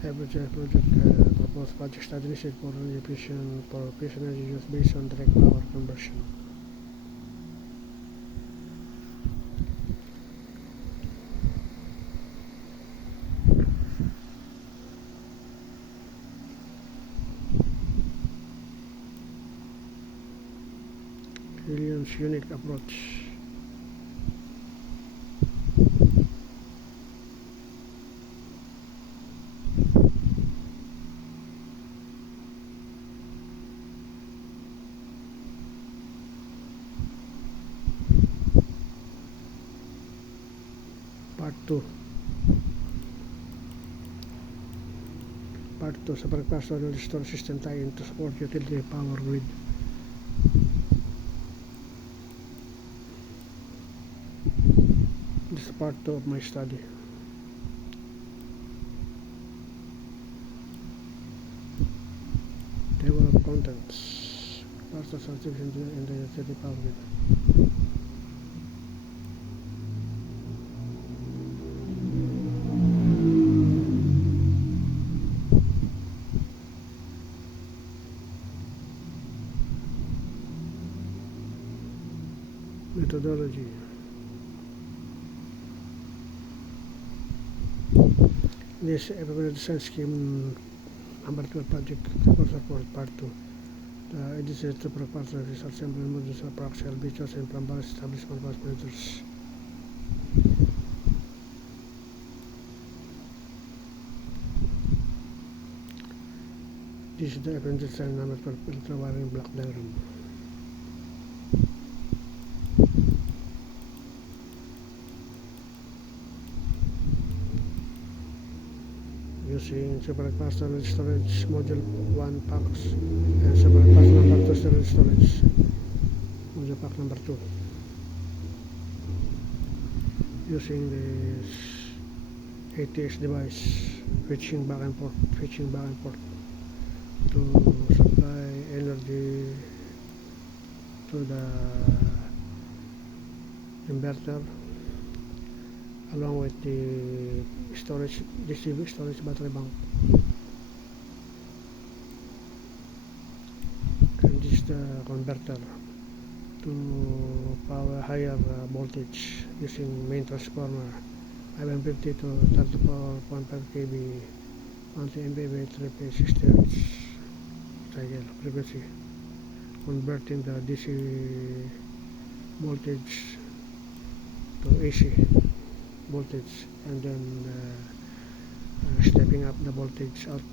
Project proposed project study listed for energy use based on direct power conversion. Helium's unique approach. Part 2. Part 2 sa pagpasok ng storage system tie-in to support utility power grid. This is part 2 of my study. Table of contents. Parts of subscription in the utility power grid. Methodology. This Evergreen Design Scheme number 12 project support part 2. It is to propose assembly modules of axial beaches and from various establishment transmitters. This is the Evergreen Design number 12 ultra wiring block diagram. Using supercapacitor storage module 1 packs and supercapacitor number 2 storage module pack number 2. Using this ATX device switching back and forth to supply energy to the inverter along with the storage DCV storage battery bank. And this is the converter to power higher voltage using main transformer 550 to 34.5 kV 20 MVA 3-phase 60 Hz cycle frequency, converting the DC voltage to AC voltage and then stepping up the voltage output